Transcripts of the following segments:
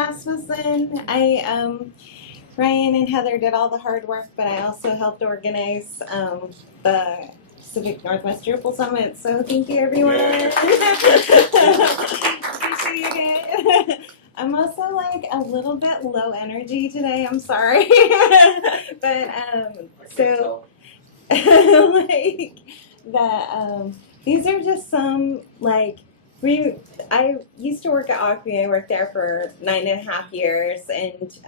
Rasmussen. Ryan and Heather did all the hard work, but I also helped organize the Pacific Northwest Drupal Summit. So thank you, everyone. Appreciate it. I'm also like a little bit low energy today. I'm sorry, but so like the these are just some like. I used to work at Acme. I worked there for 9.5 years, and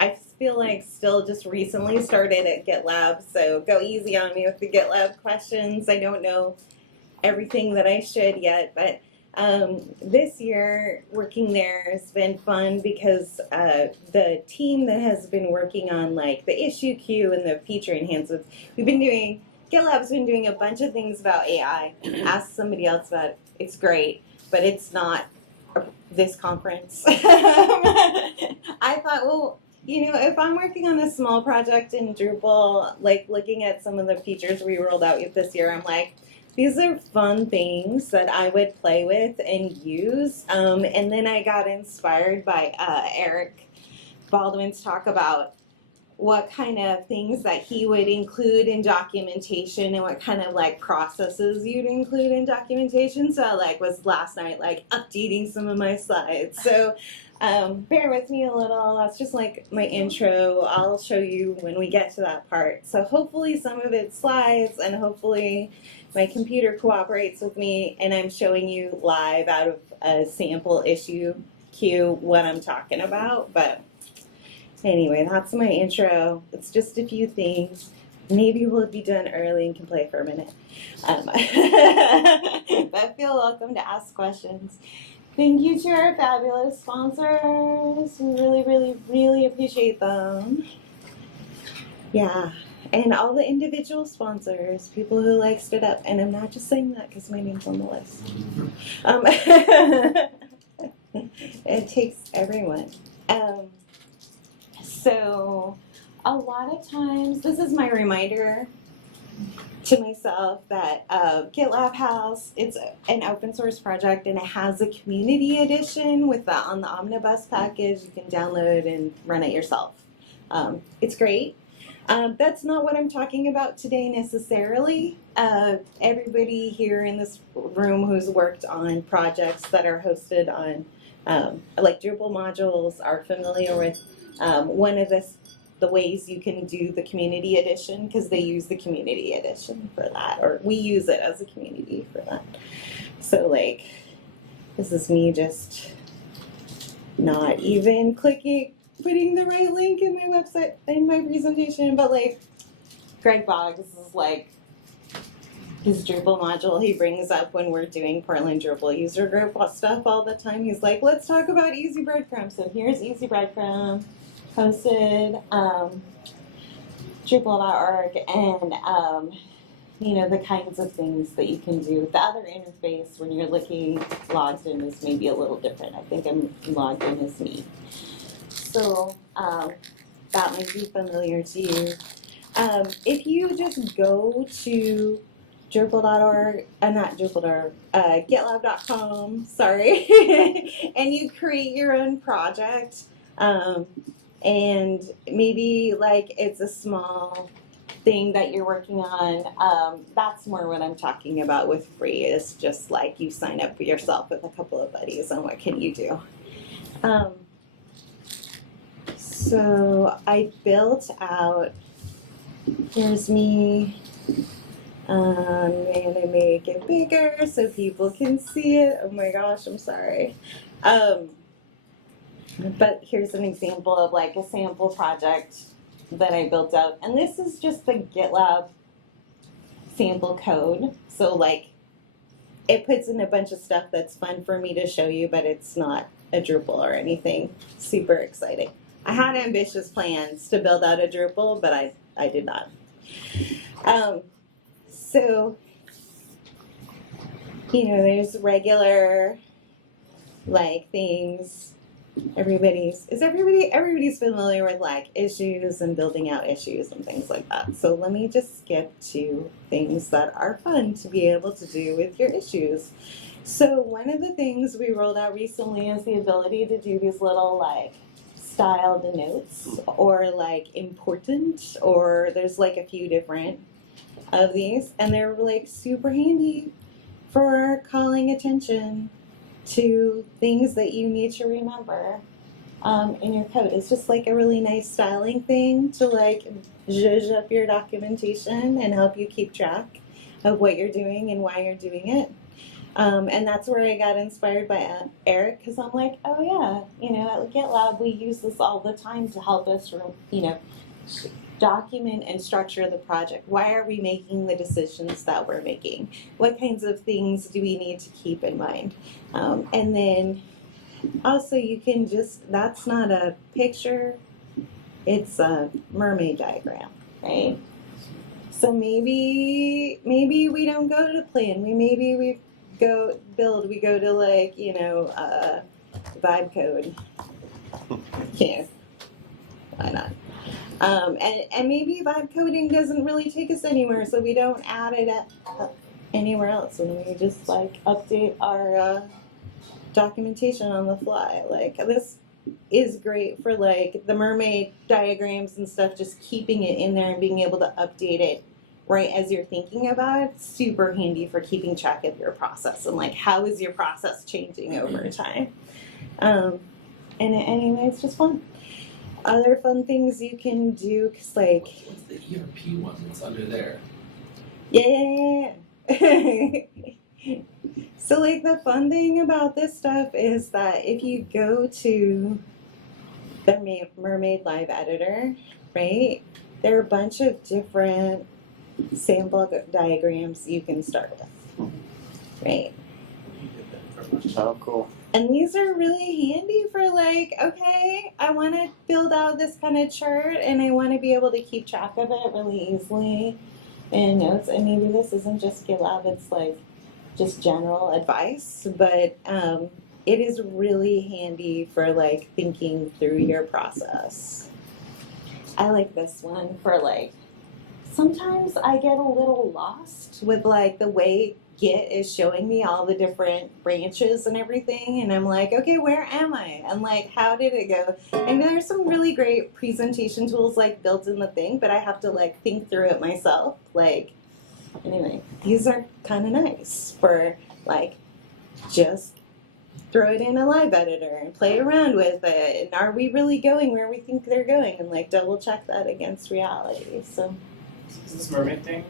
I feel like still just recently started at GitLab. So go easy on me with the GitLab questions. I don't know everything that I should yet, but this year working there has been fun because the team that has been working on like the issue queue and the feature enhancements, GitLab's been doing a bunch of things about AI. Ask somebody else about it. It's great, but it's not this conference. I thought, well, if I'm working on a small project in Drupal, like looking at some of the features we rolled out this year, I'm like, these are fun things that I would play with and use. And then I got inspired by Eric Baldwin's talk about what kind of things that he would include in documentation and what kind of like processes you'd include in documentation. So I was last night updating some of my slides. So bear with me a little. That's just like my intro. I'll show you when we get to that part. So hopefully some of it's slides, and hopefully my computer cooperates with me and I'm showing you live out of a sample issue queue what I'm talking about. But anyway, that's my intro. It's just a few things. Maybe we'll be done early and can play for a minute. But feel welcome to ask questions. Thank you to our fabulous sponsors. We really, really, really appreciate them. Yeah, and all the individual sponsors, people who stood up. And I'm not just saying that because my name's on the list. It takes everyone. So a lot of times, this is my reminder to myself that GitLab it's an open source project, and it has a community edition on the Omnibus package. You can download and run it yourself. It's great. That's not what I'm talking about today necessarily. Everybody here in this room who's worked on projects that are hosted on Drupal modules are familiar with one of the ways you can do the community edition, because they use the community edition for that, or we use it as a community for that. So this is me just not even putting the right link in my website, in my presentation, but Greg Boggs is his Drupal module he brings up when we're doing Portland Drupal user group stuff all the time. He's like, let's talk about Easy Breadcrumb. So here's Easy Breadcrumb, hosted Drupal.org, and the kinds of things that you can do. The other interface when you're logged in is maybe a little different. I think I'm logged in as me. So that might be familiar to you. If you just go to Drupal.org, not Drupal.org, GitLab.com, sorry, and you create your own project, and maybe it's a small thing that you're working on, that's more what I'm talking about with free, is just you sign up for yourself with a couple of buddies, and what can you do? So I built out, here's me, I'm going to make it bigger so people can see it. Oh my gosh, I'm sorry. But here's an example of a sample project that I built out. And this is just the GitLab sample code. So it puts in a bunch of stuff that's fun for me to show you, but it's not a Drupal or anything super exciting. I had ambitious plans to build out a Drupal, but I did not. So, there's regular things. Everybody's familiar with issues and building out issues and things like that. So let me just skip to things that are fun to be able to do with your issues. So one of the things we rolled out recently is the ability to do these little like styled notes or like important, or there's like a few different of these, and they're like super handy for calling attention to things that you need to remember in your code. It's just like a really nice styling thing to like zhuzh up your documentation and help you keep track of what you're doing and why you're doing it. And that's where I got inspired by Eric, because I'm like, oh yeah, you know, at GitLab we use this all the time to help us, you know, document and structure the project. Why are we making the decisions that we're making? What kinds of things do we need to keep in mind? And then also you can just, that's not a picture, it's a mermaid diagram, right? So maybe we don't go to plan. We go to like, you know, vibe code. Yeah, why not? And maybe vibe coding doesn't really take us anywhere, so we don't add it anywhere else, and we just like update our documentation on the fly. Like this is great for like the mermaid diagrams and stuff, just keeping it in there and being able to update it right as you're thinking about it. Super handy for keeping track of your process and like how is your process changing over time. And anyway, it's just fun. Other fun things you can do, cause like what's the ERP one that's under there? Yeah. So like the fun thing about this stuff is that if you go to the Mermaid Live editor, right, there are a bunch of different sample diagrams you can start with, right? Oh, cool. And these are really handy for like, okay, I want to build out this kind of chart and I want to be able to keep track of it really easily in notes. And maybe this isn't just GitLab, it's like just general advice, but it is really handy for like thinking through your process. I like this one for like, sometimes I get a little lost with like the way Git is showing me all the different branches and everything, and I'm like, okay, where am I? And like, how did it go? And there's some really great presentation tools like built in the thing, but I have to like think through it myself. Like, anyway, these are kind of nice for like just throw it in a live editor and play around with it. And are we really going where we think they're going? And like double check that against reality. So. Is this mermaid thing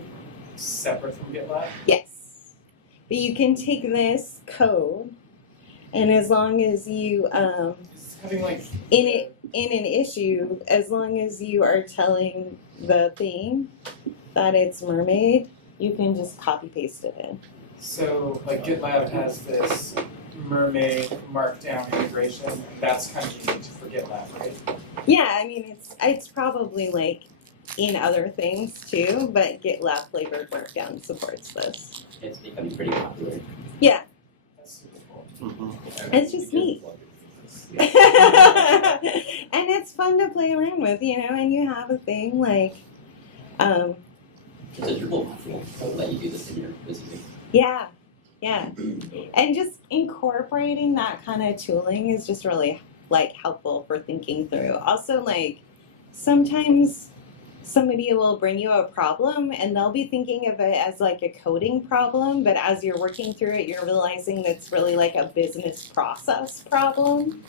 separate from GitLab? Yes. But you can take this code, and as long as you Having like in an issue, as long as you are telling the theme that it's mermaid, you can just copy paste it in. so like GitLab has this mermaid markdown integration. That's kind of unique for GitLab, right? Yeah, I mean it's probably like in other things too, but GitLab flavored markdown supports this. It's becoming pretty popular. Yeah, That's super cool. Mm-hmm. it's just neat. And it's fun to play around with, you know, and you have a thing like, It's a Drupal module that let you do this in your resume. yeah, and just incorporating that kind of tooling is just really like helpful for thinking through. Also, like sometimes somebody will bring you a problem and they'll be thinking of it as like a coding problem, but as you're working through it, you're realizing that's really like a business process problem.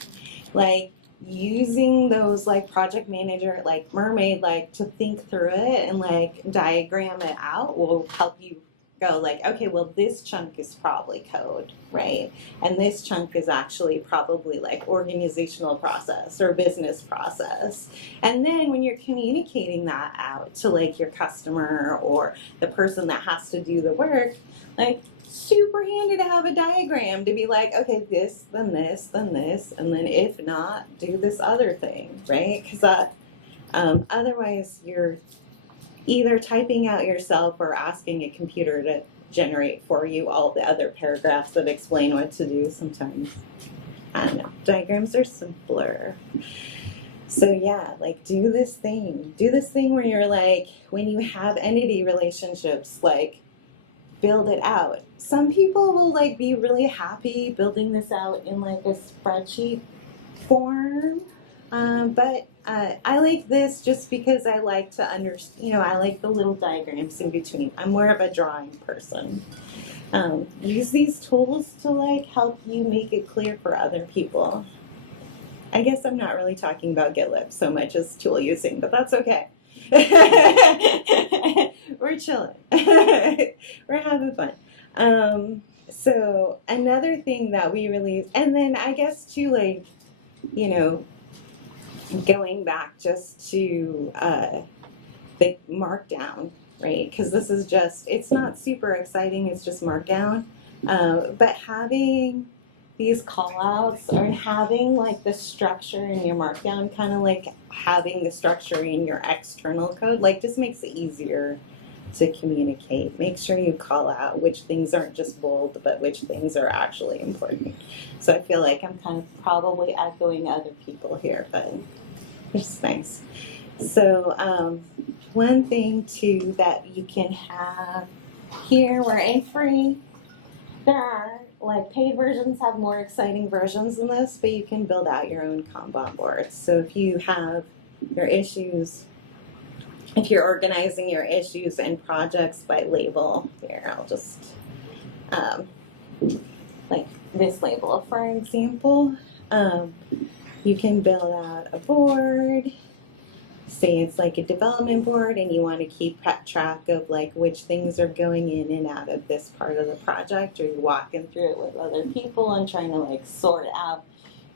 Like using those like project manager, like Mermaid, like to think through it and like diagram it out will help you go like, okay, well this chunk is probably code, right? And this chunk is actually probably like organizational process or business process. And then when you're communicating that out to like your customer or the person that has to do the work, like super handy to have a diagram to be like, okay, this, then this, then this, and then if not, do this other thing, right? Because otherwise you're either typing out yourself or asking a computer to generate for you all the other paragraphs that explain what to do sometimes. I don't know. Diagrams are simpler. So yeah, like do this thing. Do this thing where you're like, when you have entity relationships, like build it out. Some people will like be really happy building this out in like a spreadsheet form, but I like this just because I like to I like the little diagrams in between. I'm more of a drawing person. Use these tools to like help you make it clear for other people. I guess I'm not really talking about GitLab so much as tool using, but that's okay. We're chilling. We're having fun. So another thing that we released, and then I guess too, like, going back just to the markdown, right? Because this is just, it's not super exciting, it's just markdown. But having these call outs or having like the structure in your markdown, kind of like having the structure in your external code, like just makes it easier to communicate. Make sure you call out which things aren't just bold, but which things are actually important. So I feel like I'm kind of probably echoing other people here, but it's nice. So one thing too that you can have here, we're in free. There are like paid versions have more exciting versions than this, but you can build out your own Kanban boards. So if you have your issues, if you're organizing your issues and projects by label, here I'll just like this label for example, you can build out a board. Say it's like a development board and you want to keep track of like which things are going in and out of this part of the project, or you're walking through it with other people and trying to like sort out,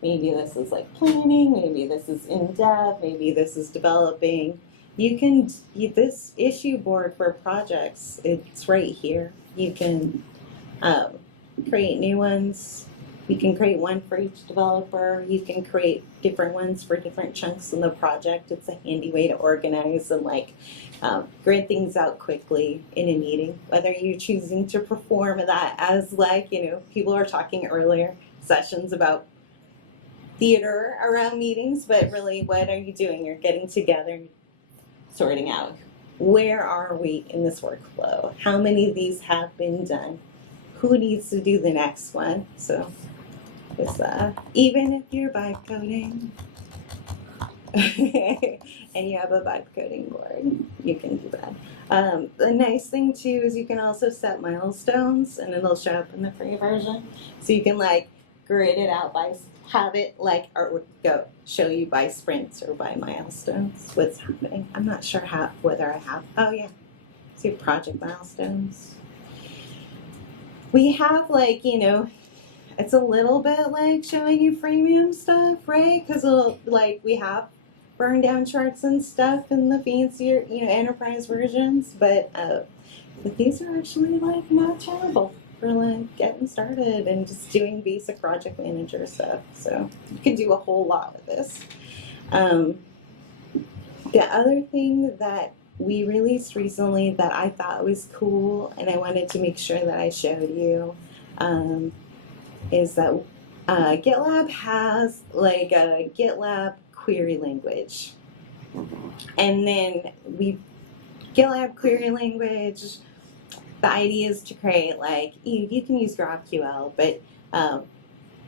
maybe this is like planning, maybe this is in dev, maybe this is developing. This issue board for projects, it's right here. You can create new ones. You can create one for each developer. You can create different ones for different chunks in the project. It's a handy way to organize and like grid things out quickly in a meeting. Whether you're choosing to perform that as like, people were talking earlier, sessions about theater around meetings, but really what are you doing? You're getting together, sorting out where are we in this workflow? How many of these have been done? Who needs to do the next one? So even if you're vibe coding and you have a vibe coding board, you can do that. The nice thing too is you can also set milestones and it'll show up in the free version. So you can like grid it out have it like, or show you by sprints or by milestones what's happening. I'm not sure whether I have, oh yeah, see project milestones. We have like, it's a little bit like showing you freemium stuff, right? Because like we have burn down charts and stuff in the fancier, enterprise versions, but these are actually like not terrible for like getting started and just doing basic project manager stuff. So you can do a whole lot with this. The other thing that we released recently that I thought was cool and I wanted to make sure that I showed you is that GitLab has like a GitLab query language. And then GitLab query language, the idea is to create like, you can use GraphQL, but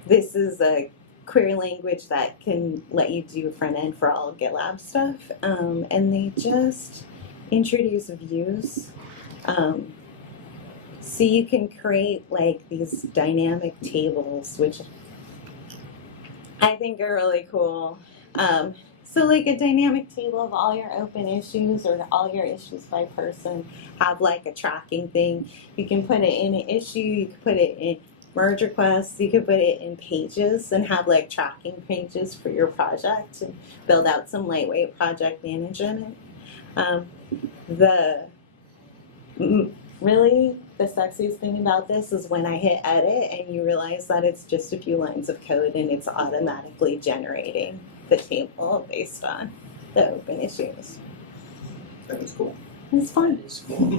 this is a query language that can let you do front end for all GitLab stuff. And they just introduce views. So you can create like these dynamic tables, which I think are really cool. So like a dynamic table of all your open issues or all your issues by person, have like a tracking thing. You can put it in an issue, you can put it in merge requests, you can put it in pages and have like tracking pages for your project and build out some lightweight project management. Really, the sexiest thing about this is when I hit edit and you realize that it's just a few lines of code and it's automatically generating the table based on the open issues. That was cool. It's fun.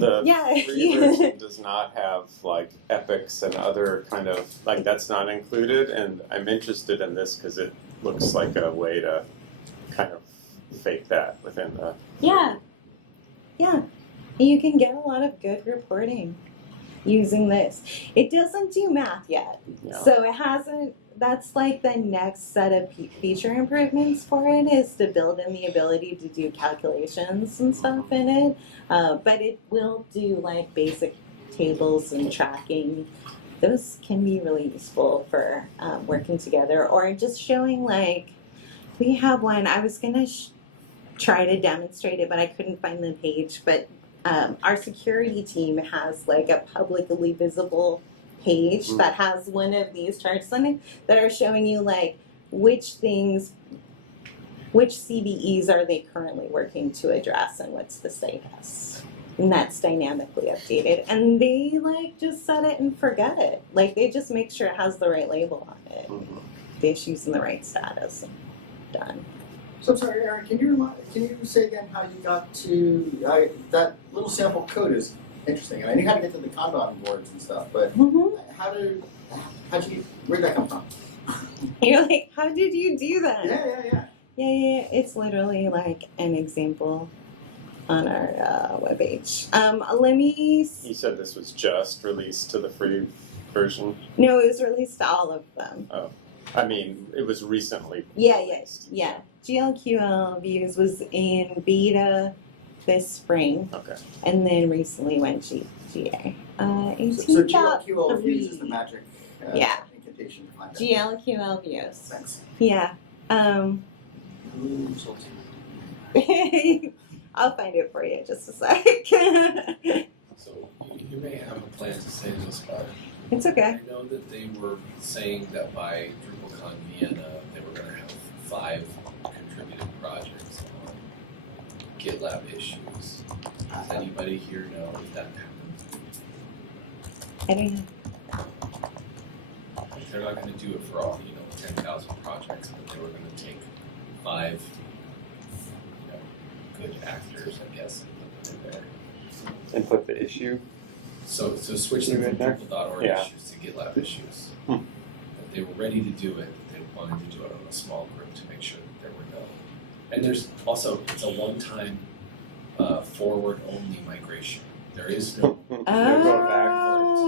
The Yeah. free version does not have like epics and other kind of, like that's not included, and I'm interested in this because it looks like a way to kind of fake that within the... Yeah. You can get a lot of good reporting. using this. It doesn't do math yet. Yeah. So it hasn't, that's like the next set of feature improvements for it, is to build in the ability to do calculations and stuff in it. But it will do like basic tables and tracking. Those can be really useful for working together, or just showing like, we have one, I was gonna try to demonstrate it, but I couldn't find the page, but our security team has like a publicly visible page that has one of these charts on it that are showing you like which CVEs are they currently working to address and what's the status. And that's dynamically updated. And they like just set it and forget it. Like they just make sure it has the right label on it. The issue's in the right status. Done. So I'm sorry, Erin, can you say again how you got to that little sample code is interesting. And I knew how to get to the Kanban boards and stuff, but where'd that come from? You're like, how did you do that? Yeah. Yeah. It's literally like an example on our webpage. Let me. You said this was just released to the free version? No, it was released to all of them. Oh. I mean, it was recently. Yeah. GLQL Views was in beta this spring. Okay. And then recently went GA. So GLQL uses the magic Yeah. incantation to find it. GLQL Views. Thanks. Yeah. I'll find it for you in just a sec. So you may have a plan to say this, but It's okay. I know that they were saying that by DrupalCon Vienna, they were going to have 5 contributed projects on GitLab issues. Does anybody here know if that happened? I don't know. They're not going to do it for all, 10,000 projects, but they were going to take 5, good actors, I guess, and put them in there. And put the issue. So switch them from Drupal.org Yeah. issues to GitLab issues. But they were ready to do it, but they wanted to do it on a small group to make sure that there were no. And there's also, it's a one-time forward-only migration. There is no. Go backwards.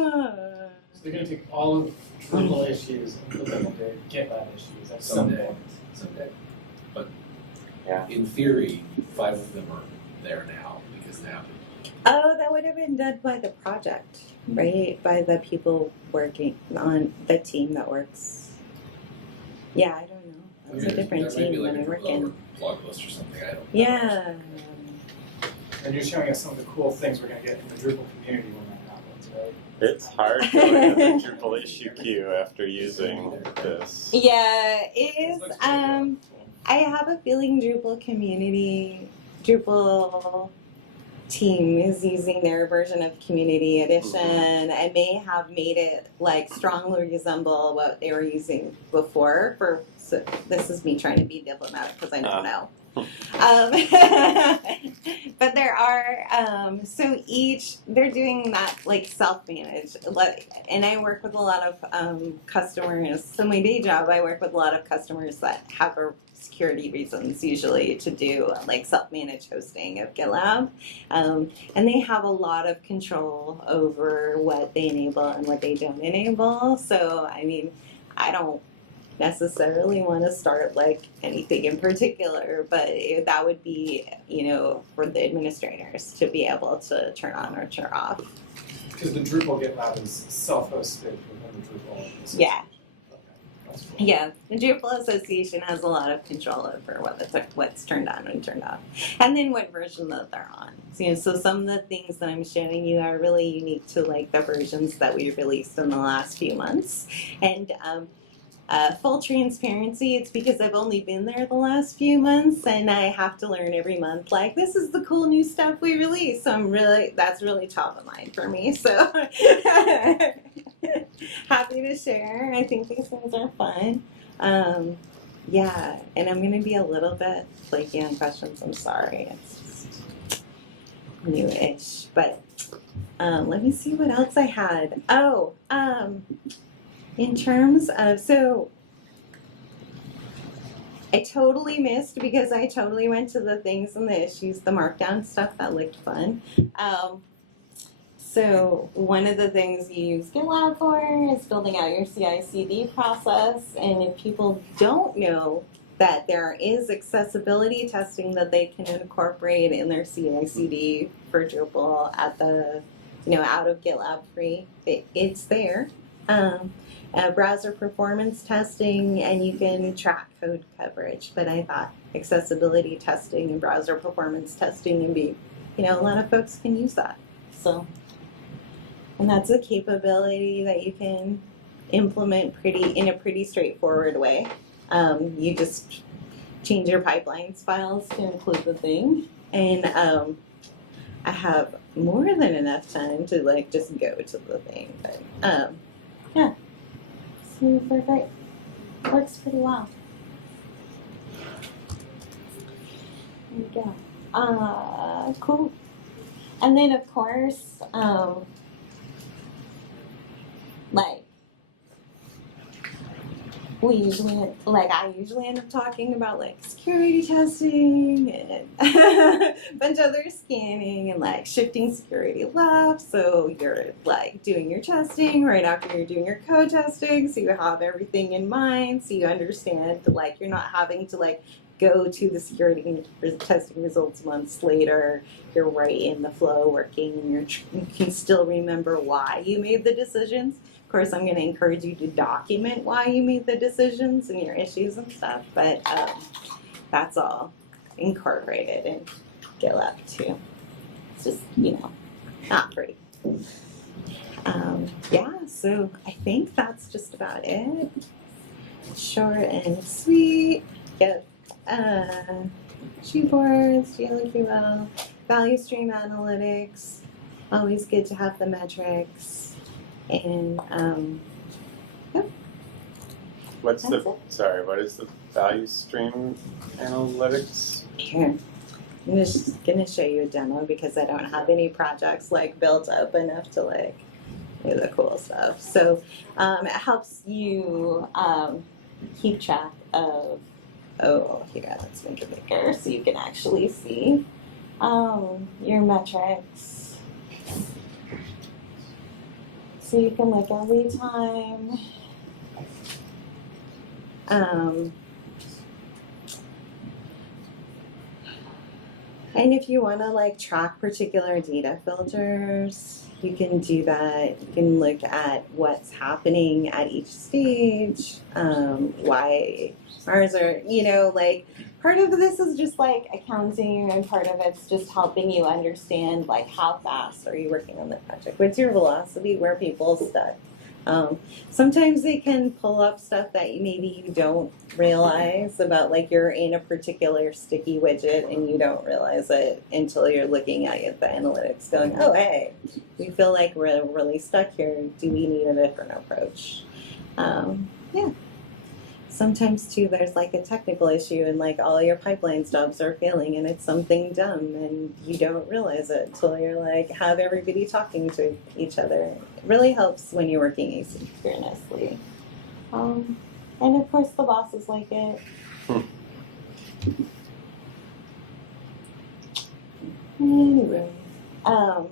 So they're going to take all of Drupal issues and put them into GitLab issues at some point. Someday. But Yeah. in theory, 5 of them are there now because they have to. Oh, that would have been done by the project, right? By the people working on the team that works. Yeah, I don't know. That's a different there may be team like that a I work Drupal in. blog post or something, I don't know. Yeah. And you're showing us some of the cool things we're going to get in the Drupal community when that happens, right? It's hard going into the Drupal issue queue after using this. Yeah, it is. This looks pretty cool. I have a feeling Drupal team is using their version of Community Edition and may have made it like strongly resemble what they were using before. So this is me trying to be diplomatic because I don't know. But there are they're doing that like self-managed, and I work with a lot of customers. So my day job, I work with a lot of customers that have security reasons usually to do like self-managed hosting of GitLab, and they have a lot of control over what they enable and what they don't enable. So I mean, I don't necessarily want to start like anything in particular, but that would be, for the administrators to be able to turn on or turn off. Because the Drupal GitLab is self-hosted within the Drupal Association. Yeah. Okay, that's cool. Yeah, the Drupal Association has a lot of control over what's turned on and turned off, and then what version that they're on. So some of the things that I'm showing you are really unique to like the versions that we released in the last few months, and full transparency, it's because I've only been there the last few months and I have to learn every month, like, this is the cool new stuff we release. So that's really top of mind for me. So happy to share. I think these things are fun. Yeah, and I'm going to be a little bit flaky on questions. I'm sorry. It's new-ish. But let me see what else I had. In terms of, so I totally missed because I totally went to the things and the issues, the markdown stuff that looked fun. So one of the things you use GitLab for is building out your CI/CD process. And if people don't know that there is accessibility testing that they can incorporate in their CI/CD for Drupal at the, out of GitLab free, it's there. Browser performance testing, and you can track code coverage. But I thought accessibility testing and browser performance testing can be, a lot of folks can use that. So, and that's a capability that you can implement in a pretty straightforward way. You just change your pipelines files to include the thing, and I have more than enough time to just go to the thing. But yeah, super great. Works pretty well. There you go. Cool. And then of course, I usually end up talking about security testing and a bunch of other scanning and shifting security left. So you're doing your testing right after you're doing your code testing. So you have everything in mind. So you understand you're not having to go to the security testing results months later. You're right in the flow working, and you can still remember why you made the decisions. Of course, I'm going to encourage you to document why you made the decisions and your issues and stuff, but that's all incorporated in GitLab too. It's just, not free. Yeah, so I think that's just about it. Short and sweet. Get Shoeboards, GLQL, value stream analytics. Always good to have the metrics. And what is the value stream analytics? Here, I'm just gonna show you a demo because I don't have any projects built up enough to do the cool stuff. So it helps you keep track of. Oh, here, let's make it bigger so you can actually see your metrics. So you can look every time. And if you want to track particular data filters, you can do that. You can look at what's happening at each stage, why ours are, part of this is just accounting, and part of it's just helping you understand how fast are you working on the project, what's your velocity, where people stuck. Sometimes they can pull up stuff that maybe you don't realize about, you're in a particular sticky widget and you don't realize it until you're looking at the analytics going, oh, hey, we feel like we're really stuck here. Do we need a different approach? Yeah. Sometimes too, there's a technical issue and all your pipeline stubs are failing and it's something dumb and you don't realize it until you're have everybody talking to each other. It really helps when you're working asynchronously. And of course the bosses like it. Anyway, The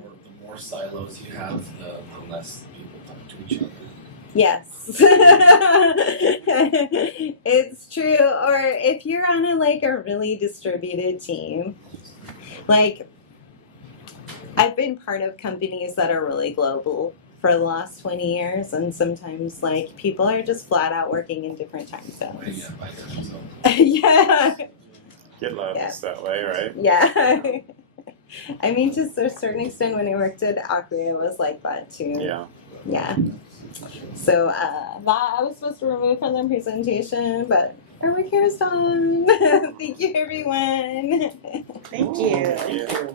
more silos you have, the less people talk to each other. Yes. It's true. Or if you're on a really distributed team, I've been part of companies that are really global for the last 20 years, and sometimes people are just flat out working in different time zones. By time zone. Yeah. GitLab is that way, right? Yeah. I mean, to a certain extent, when I worked at Acquia, it was like that too. Yeah. Yeah. So that I was supposed to remove from the presentation, but our work here is done. Thank you, everyone. Thank you. Thank you.